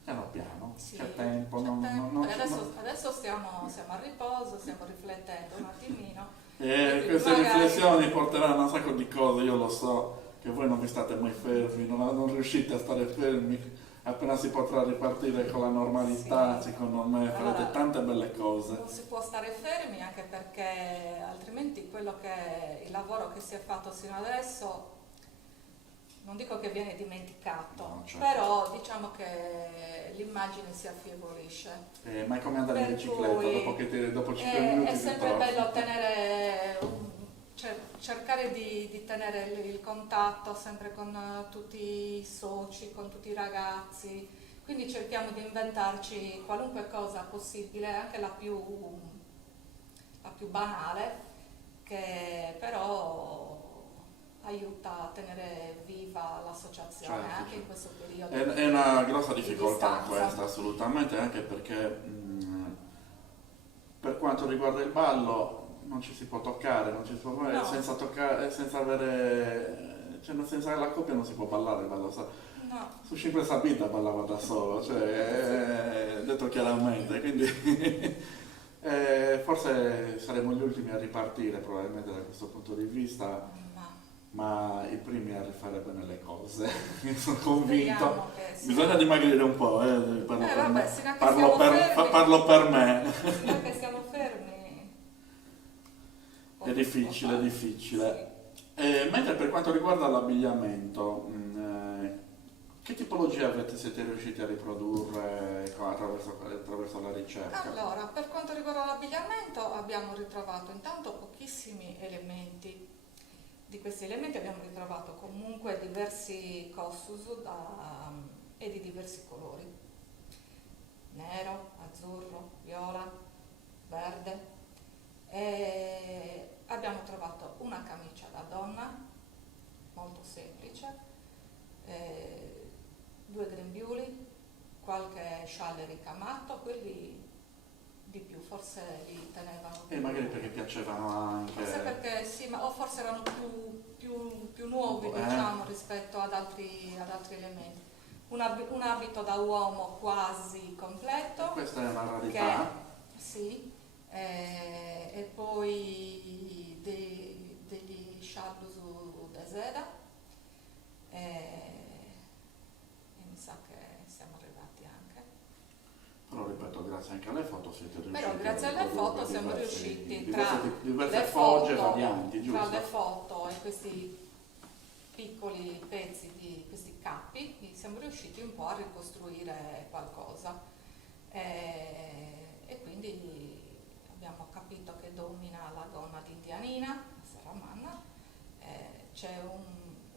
Piano piano, sì, c'è tempo. Adesso siamo a riposo, stiamo riflettendo un attimino. Queste riflessioni porteranno a un sacco di cose, io lo so che voi non vi state mai fermi, non riuscite a stare fermi. Appena si potrà ripartire con la normalità, sì, secondo me farete tante belle cose. Non si può stare fermi, anche perché altrimenti il lavoro che si è fatto sino adesso, non dico che viene dimenticato, no, certo, però diciamo che l'immagine si affievolisce. Ma è come andare in bicicletta, dopo 5 minuti è sempre bello cercare di tenere il contatto sempre con tutti i soci, con tutti i ragazzi, quindi cerchiamo di inventarci qualunque cosa possibile, anche la più banale, che però aiuta a tenere viva l'associazione, certo, anche in questo periodo. È una grossa difficoltà questa, assolutamente, anche perché per quanto riguarda il ballo non ci si può toccare, non ci si può fare, no, senza toccare, senza avere, senza la coppia non si può ballare il ballo. No. Su Sempre Sabita ballava da solo, detto chiaramente, quindi forse saremo gli ultimi a ripartire probabilmente da questo punto di vista, ma i primi a rifare bene le cose. Sono convinto. Bisogna dimagrire un po', parlo per me. Sino che siamo fermi. È difficile. Mentre per quanto riguarda l'abbigliamento, Che tipologia siete riusciti a riprodurre attraverso la ricerca? Allora, per quanto riguarda l'abbigliamento abbiamo ritrovato intanto pochissimi elementi. Di questi elementi abbiamo ritrovato comunque diversi cossus e di diversi colori: nero, azzurro, viola, verde. E abbiamo trovato una camicia da donna molto semplice, due grembiuli, qualche scialle ricamato, quelli di più, forse li tenevano E magari perché piacevano anche... forse perché sì, o forse erano più nuovi, diciamo, rispetto ad altri elementi. Un abito da uomo quasi completo. Questa è una rarità. Sì, e poi degli sciallus da seda, e mi sa che siamo arrivati anche. Però ripeto, grazie anche alle foto siete riusciti. Però grazie a alle foto riprodurre siamo diversi- riusciti diverse le fogge foto, varianti, giusto? tra le foto e questi piccoli pezzi di questi cappi, siamo riusciti un po' a ricostruire qualcosa. E quindi abbiamo capito che domina la gonna d'indianina, la serramanna. C'è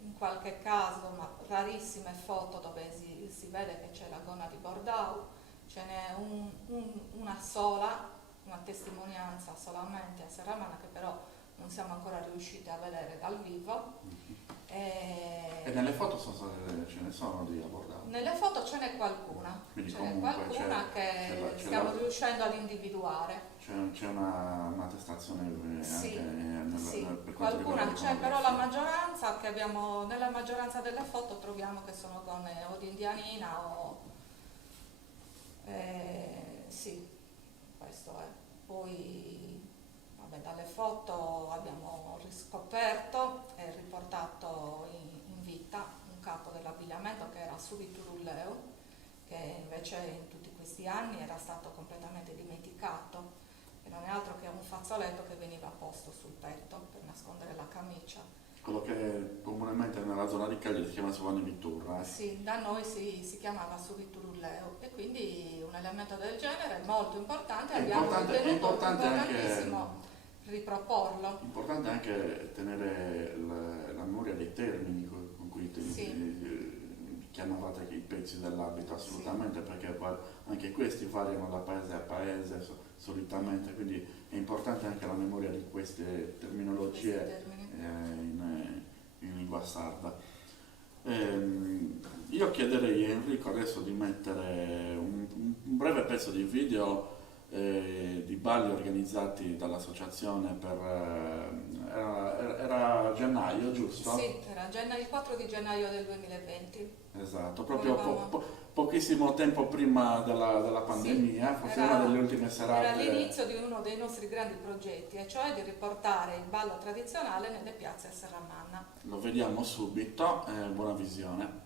in qualche caso, ma rarissime foto dove si vede che c'è la gonna di Bordeaux. Ce n'è una sola, una testimonianza solamente a Serramanna, che però non siamo ancora riusciti a vedere dal vivo. E nelle foto ce ne sono di abbordati. Nelle foto ce n'è qualcuna, Quindi ce n'è comunque qualcuna che stiamo riuscendo ad individuare. C'è una testazione Sì, anche sì, per quanto riguarda qualcuna c'è, però la l'iconografia. maggioranza che abbiamo, nella maggioranza delle foto troviamo che sono gonne o di indianina o... sì, questo è. Poi, vabbè, dalle foto abbiamo riscoperto e riportato in vita un capo dell'abbigliamento che era Subiturulleo, che invece in tutti questi anni era stato completamente dimenticato, che non è altro che un fazzoletto che veniva posto sul petto per nascondere la camicia. Quello che comunemente nella zona di Cagliari si chiama Giovanni Vitturra. Sì, da noi si chiamava Subiturulleo, e quindi un elemento del genere è molto importante. Abbiamo ritenuto importantissimo riproporlo. Importante anche tenere la memoria dei termini con cui chiamavate i pezzi dell'abito, assolutamente, perché poi anche questi variano da paese a paese solitamente, quindi è importante anche la memoria di queste terminologie in lingua sarda. Io chiederei a Enrico adesso di mettere un breve pezzo di video di balli organizzati dall'associazione era gennaio, giusto? Sì, era il 4 di gennaio del 2020. Esatto, proprio Volevamo- pochissimo tempo prima della pandemia, forse era- una delle ultime serate. Era l'inizio di uno dei nostri grandi progetti, e cioè di riportare il ballo tradizionale nelle piazze a Serramanna. Lo vediamo subito, buona visione.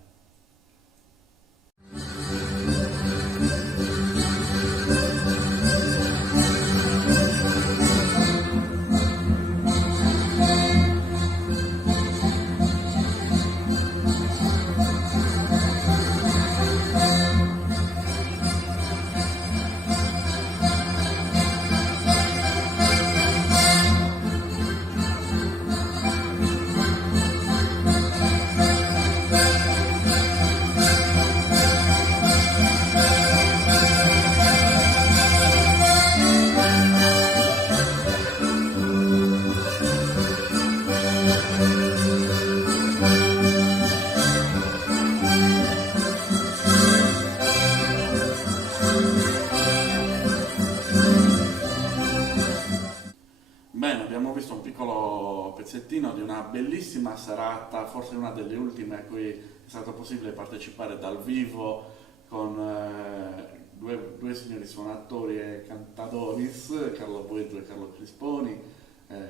Bene, abbiamo visto un piccolo pezzettino di una bellissima serata, forse una delle ultime a cui è stato possibile partecipare dal vivo con due signori suonatori e cantadonis, Carlo Boeto e Carlo Crisponi,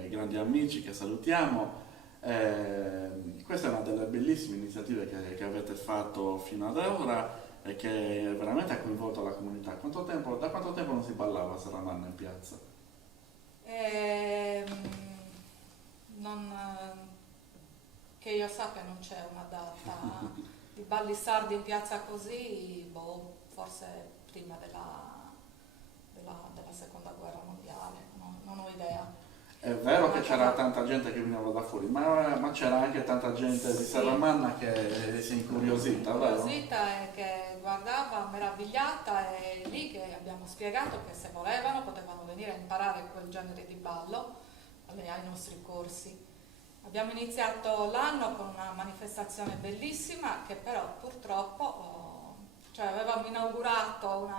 grandi amici che salutiamo. Questa è una delle bellissime iniziative che avete fatto fino ad ora e che veramente ha coinvolto la comunità. Da quanto tempo non si ballava a Serramanna in piazza? Non, che io sappia non c'è una data di balli sardi in piazza così, boh, forse prima della seconda guerra mondiale, non ho idea. È vero che Una c'era cosa- tanta gente che veniva da fuori, ma c'era anche tanta gente di Sì. Serramanna che si è incuriosita, vero? Incuriosita e che guardava meravigliata, e lì che abbiamo spiegato che se volevano potevano venire a imparare quel genere di ballo ai nostri corsi. Abbiamo iniziato l'anno con una manifestazione bellissima che però purtroppo, cioè avevamo inaugurato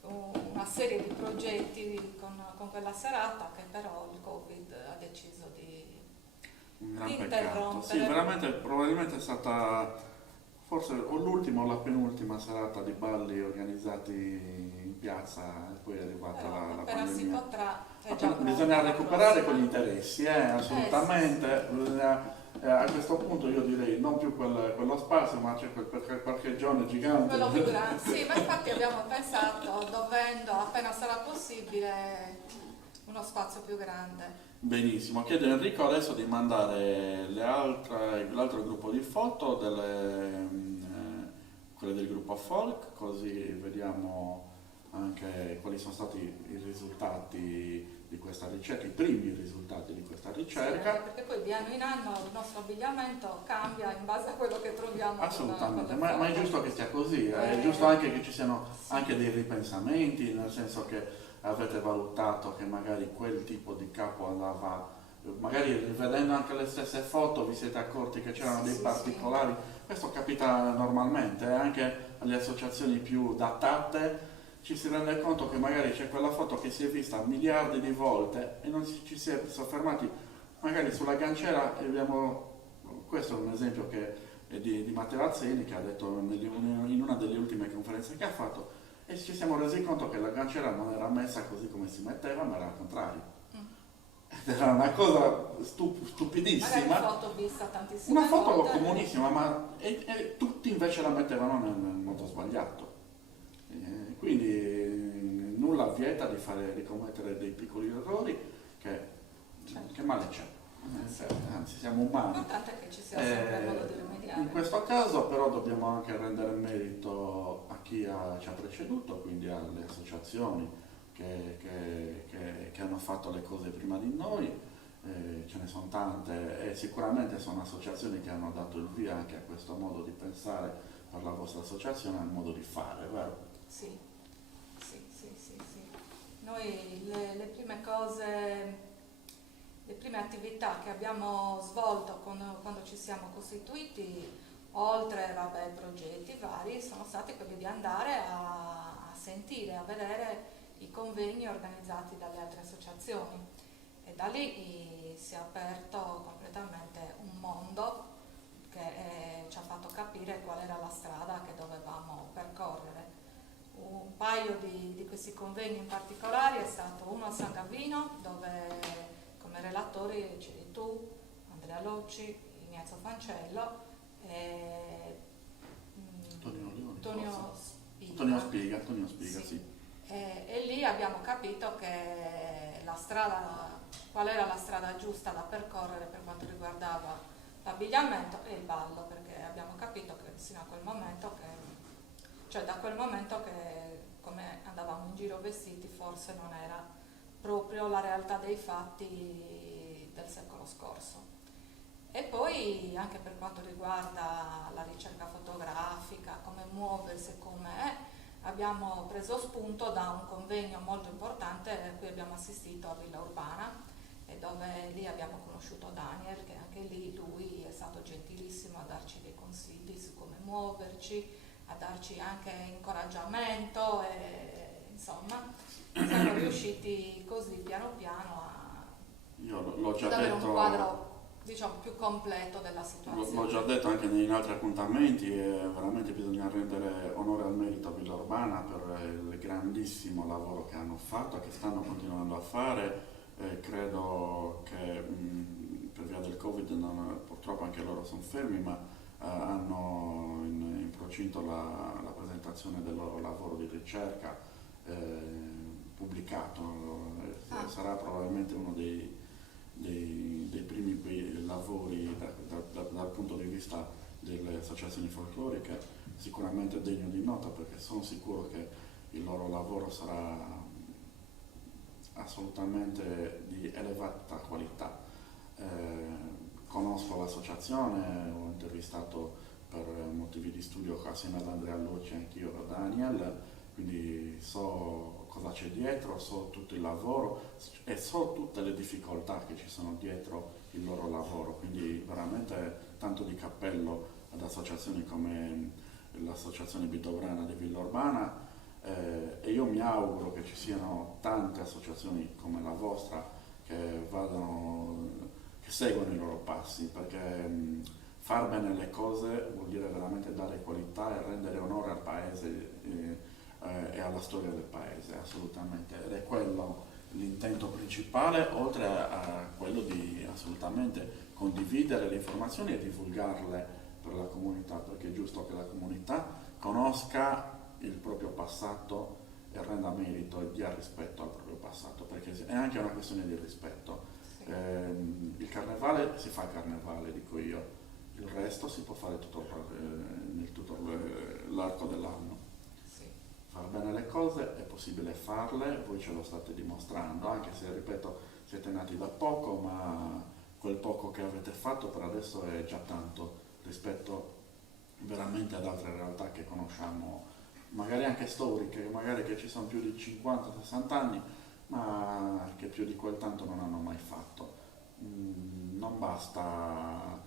una serie di progetti con quella serata, che però il Covid ha deciso Un gran di peccato. Sì, interrompere. veramente, probabilmente è stata forse o l'ultima o la penultima serata di balli organizzati in piazza e poi è arrivata Però la appena si pandemia. potrà, è già Bisogna pronta la recuperare con gli prossima. interessi, assolutamente. A questo punto io direi non più quello spazio, ma c'è quel parcheggione gigante. Quello più grande. Sì, ma infatti abbiamo pensato, dovendo, appena sarà possibile, uno spazio più grande. Benissimo, chiedo a Enrico adesso di mandare l'altro gruppo di foto, quelle del gruppo folk, così vediamo anche quali sono stati i risultati di questa ricerca, i primi risultati di questa Sì, ricerca. anche perché poi di anno in anno il nostro abbigliamento cambia in base a quello che troviamo. Assolutamente, con le ma è foto. giusto che sia così, è Eh, giusto anche che ci siano sì. anche dei ripensamenti, nel senso che avete valutato che magari quel tipo di capo andava, magari rivedendo anche le stesse foto vi siete accorti che c'erano Sì, dei sì, particolari, questo capita normalmente, anche alle associazioni più datate ci si rende conto che magari c'è quella foto che si è vista miliardi di volte e non ci si è soffermati magari sulla ganciera e abbiamo, questo è un esempio che è di Matteo Azzeni che ha detto in una delle ultime conferenze che ha fatto e ci siamo resi conto che la ganciera non era messa così come si metteva ma era al contrario. Mm. Ed era una cosa Magari stupidissima, foto vista tantissime una foto volte. comunissima e tutti invece la mettevano nel modo sbagliato. Quindi nulla vieta di commettere dei piccoli errori che male c'è. Anzi, siamo umani. L'importante è che ci sia sempre il modo di rimediare. In questo caso però dobbiamo anche rendere merito a chi ci ha preceduto, quindi alle associazioni che hanno fatto le cose prima di noi, ce ne sono tante e sicuramente sono associazioni che hanno dato il via anche a questo modo di pensare per la vostra associazione, al modo di fare, vero? Sì, sì, sì, sì, sì. Noi le prime cose, le prime attività che abbiamo svolto quando ci siamo costituiti, oltre ai progetti vari, sono stati quelli di andare a sentire, a vedere i convegni organizzati dalle altre associazioni e da lì si è aperto completamente un mondo che ci ha fatto capire qual era la strada che dovevamo percorrere. Un paio di questi convegni in particolare è stato uno a San Gavino, dove come relatori c'eri tu, Andrea Locci, Ignazio Fancello e Antonio Leoni, Antonio forse. Spiga. Antonio Spiga, sì. E lì abbiamo capito che qual era la strada giusta da percorrere per quanto riguardava l'abbigliamento e il ballo, perché abbiamo capito che sino a quel momento cioè da quel momento che come andavamo in giro vestiti forse non era proprio la realtà dei fatti del secolo scorso. E poi anche per quanto riguarda la ricerca fotografica, come muoversi, abbiamo preso spunto da un convegno molto importante a cui abbiamo assistito a Villa Urbana e dove lì abbiamo conosciuto Daniel, che anche lì lui è stato gentilissimo a darci dei consigli su come muoverci, a darci anche incoraggiamento e insomma siamo riusciti così piano piano Io l'ho già ad avere un detto. quadro diciamo più completo della situazione. L'ho già detto anche in altri appuntamenti e veramente bisogna rendere onore al merito a Villa Urbana per il grandissimo lavoro che hanno fatto e che stanno continuando a fare. Credo che per via del Covid purtroppo anche loro sono fermi, ma hanno in procinto la presentazione del loro lavoro di ricerca pubblicato. Sarà probabilmente uno dei primi lavori dal punto di vista delle associazioni folcloriche sicuramente degno di nota, perché sono sicuro che il loro lavoro sarà assolutamente di elevata qualità. Conosco l'associazione, ho intervistato per motivi di studio assieme ad Andrea Luci e anch'io da Daniel, quindi so cosa c'è dietro, so tutto il lavoro e so tutte le difficoltà che ci sono dietro il loro lavoro, quindi veramente tanto di cappello ad associazioni come l'associazione Bitobrana di Villa Urbana, e io mi auguro che ci siano tante associazioni come la vostra che che seguono i loro passi, perché far bene le cose vuol dire veramente dare qualità e rendere onore al paese e alla storia del paese, assolutamente. Ed è quello l'intento principale, oltre a quello di assolutamente condividere le informazioni e divulgarle per la comunità, perché è giusto che la comunità conosca il proprio passato e renda merito e dia rispetto al proprio passato, perché è anche una questione di rispetto. Sì. Il carnevale si fa carnevale, dico io, il resto si può fare nel tutto l'arco dell'anno. Sì. Far bene le cose è possibile farle, voi ce lo state dimostrando, anche se, ripeto, siete nati da poco, ma quel poco che avete fatto per adesso è già tanto rispetto veramente ad altre realtà che conosciamo, magari anche storiche, magari che ci sono più di 50-60 anni, ma che più di quel tanto non hanno mai fatto. Non basta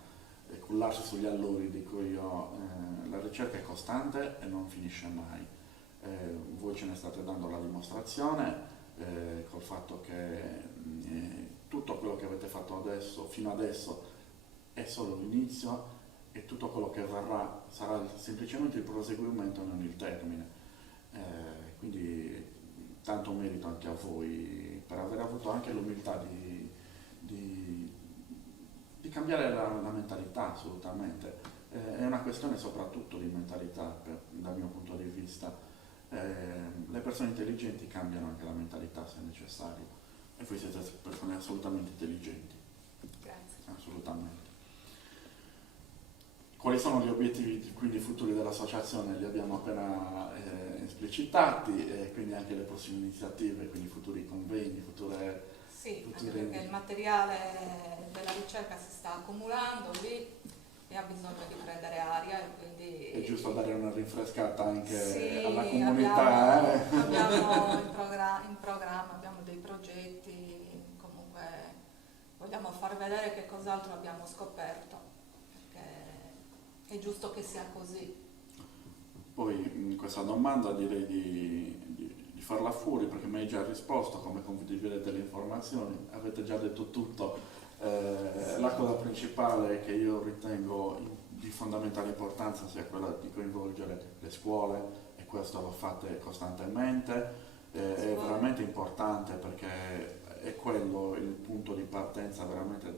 cullarsi sugli allori, dico io, la ricerca è costante e non finisce mai. Voi ce ne state dando la dimostrazione col fatto che tutto quello che avete fatto adesso, fino adesso, è solo l'inizio e tutto quello che verrà sarà semplicemente il proseguimento, non il termine. Quindi tanto merito anche a voi per aver avuto anche l'umiltà di- di cambiare la mentalità, assolutamente. È una questione soprattutto di mentalità dal mio punto di vista. Le persone intelligenti cambiano anche la mentalità se necessario e voi siete persone assolutamente intelligenti, Grazie. assolutamente. Quali sono gli obiettivi quindi futuri dell'associazione? Li abbiamo appena esplicitati, e quindi anche le prossime iniziative, quindi futuri convegni, Sì, anche future... perché il materiale della ricerca si sta accumulando lì e ha bisogno di prendere aria e quindi... È giusto dare una rinfrescata anche Sì, alla comunità. abbiamo in programma, abbiamo dei progetti, comunque vogliamo far vedere che cos'altro abbiamo scoperto, perché è giusto che sia così. Poi questa domanda direi di farla fuori, perché mi hai già risposto come condividete le informazioni, avete già detto tutto. La cosa principale che io ritengo di fondamentale importanza sia quella di coinvolgere le scuole, e questo lo fate costantemente. È veramente importante perché è quello il punto di partenza veramente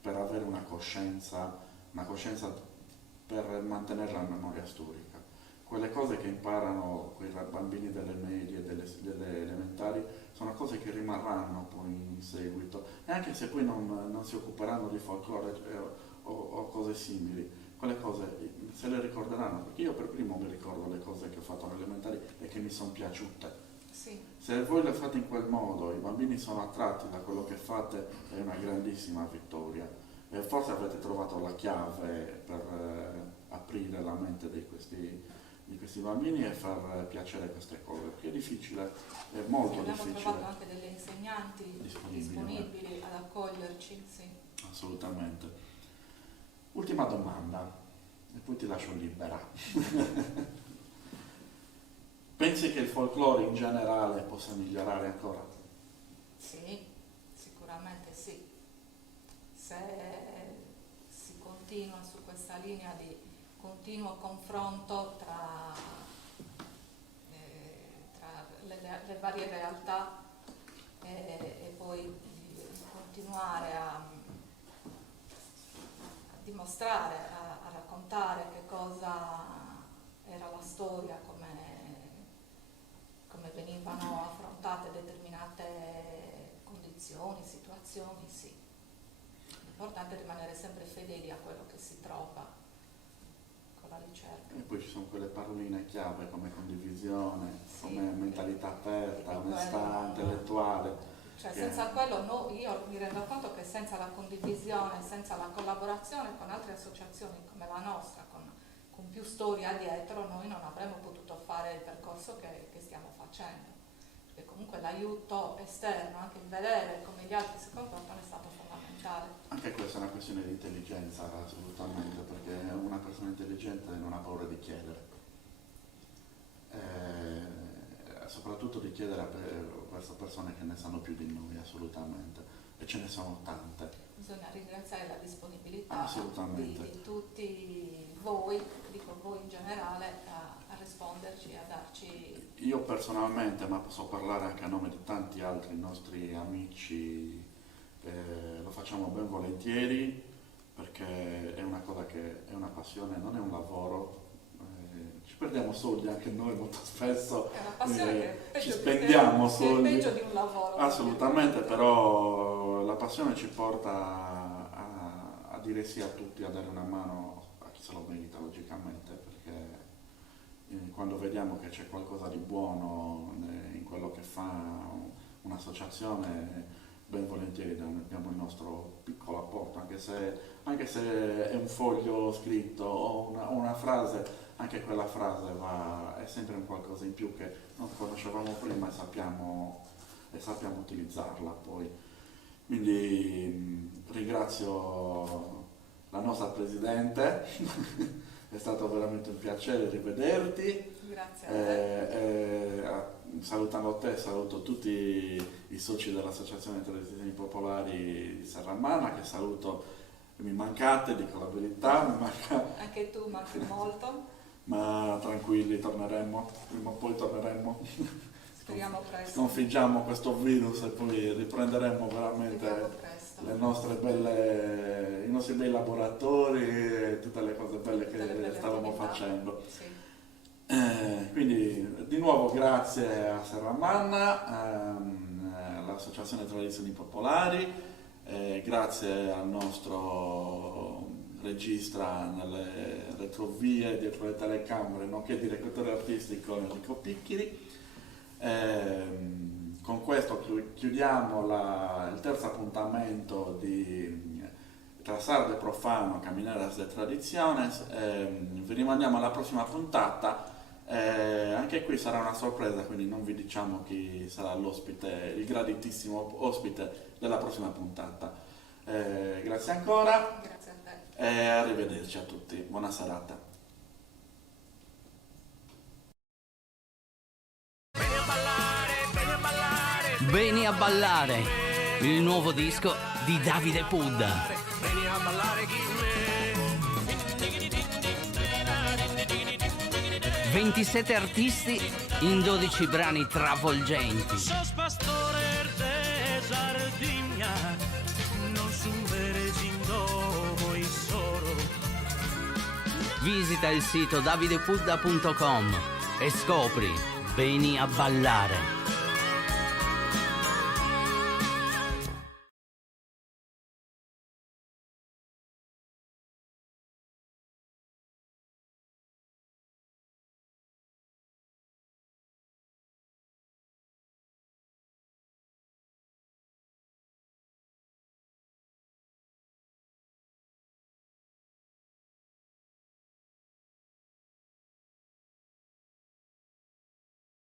per avere una coscienza per mantenere la memoria storica. Quelle cose che imparano quei bambini delle medie, delle elementari, sono cose che rimarranno poi in seguito, e anche se poi non si occuperanno di folklore o cose simili, quelle cose se le ricorderanno, perché io per primo mi ricordo le cose che ho fatto alle elementari e che mi sono piaciute. Sì, Se voi le fate in quel modo, i bambini sono attratti da quello che fate, è una grandissima vittoria. E forse avete trovato la chiave per aprire la mente di questi bambini e far piacere queste cose, perché è difficile, è sì, molto abbiamo difficile. trovato anche delle insegnanti disponibili ad accoglierci, sì. Assolutamente. Ultima domanda, e poi ti lascio libera. Pensi che il folklore in generale possa migliorare ancora? Sì, sicuramente sì. Se si continua su questa linea di continuo confronto tra le varie realtà e poi di continuare a dimostrare, a raccontare che cosa era la storia, come venivano affrontate determinate condizioni, situazioni, sì. L'importante è rimanere sempre fedeli a quello che si trova. sono quelle paroline chiave come condivisione, Sì, come mentalità aperta, quello- onestà intellettuale. Cioè che- senza quello io mi rendo conto che senza la condivisione, senza la collaborazione con altre associazioni come la nostra, con più storia dietro, noi non avremmo potuto fare il percorso che stiamo facendo. E comunque l'aiuto esterno, anche il vedere come gli altri si comportano è stato fondamentale. Anche questa è una questione di intelligenza, assolutamente, perché una persona intelligente non ha paura di chiedere. Soprattutto di chiedere a queste persone che ne sanno più di noi, assolutamente. E ce ne sono tante. Bisogna ringraziare la disponibilità Assolutamente. di tutti voi, dico voi in generale, a risponderci, a darci... Io personalmente, ma posso parlare anche a nome di tanti altri nostri amici, lo facciamo ben volentieri perché è una cosa che è una passione, non è un lavoro. Ci perdiamo soldi anche noi molto spesso, È una passione che è peggio ci spendiamo che è soldi. peggio di un lavoro. Assolutamente, però la passione ci porta a dire sì a tutti, a dare una mano a chi se lo merita, logicamente, perché quando vediamo che c'è qualcosa di buono in quello che fa un'associazione, ben volentieri diamo il nostro piccolo apporto, anche se è un foglio scritto o una frase, anche quella frase è sempre un qualcosa in più che non conoscevamo prima e sappiamo utilizzarla poi. Quindi ringrazio la nostra Presidente, è stato veramente un piacere rivederti. Grazie a te. Salutando te, saluto tutti i soci dell'Associazione Televisioni Popolari di Serramanna, che saluto, mi mancate, dico la verità, Anche tu manchi molto, ma tranquilli, torneremo, prima o poi torneremo. speriamo presto. Sconfiggiamo questo virus e poi riprenderemo veramente Speriamo presto. i nostri bei laboratori e tutte le cose belle Tutte le che belle stavamo attività. facendo. Sì. Quindi di nuovo grazie a Serramanna, all'Associazione Tradizioni Popolari, grazie al nostro regista nelle retrovie dietro le telecamere, nonché direttore artistico Enrico Picchiri. Con questo chiudiamo il terzo appuntamento di Tra Sardo e Profano, Camineras de Tradiciones. Vi rimandiamo alla prossima puntata. Anche qui sarà una sorpresa, quindi non vi diciamo chi sarà l'ospite, il graditissimo ospite della prossima puntata. Grazie ancora Grazie a te. e arrivederci a tutti. Buona serata. Beni a ballare, il nuovo disco di Davide Pudda. 27 artisti in 12 brani travolgenti. Sos pastor de Sardinia, non summergindo voi solo. Visita il sito davidepudda.com e scopri Beni a ballare.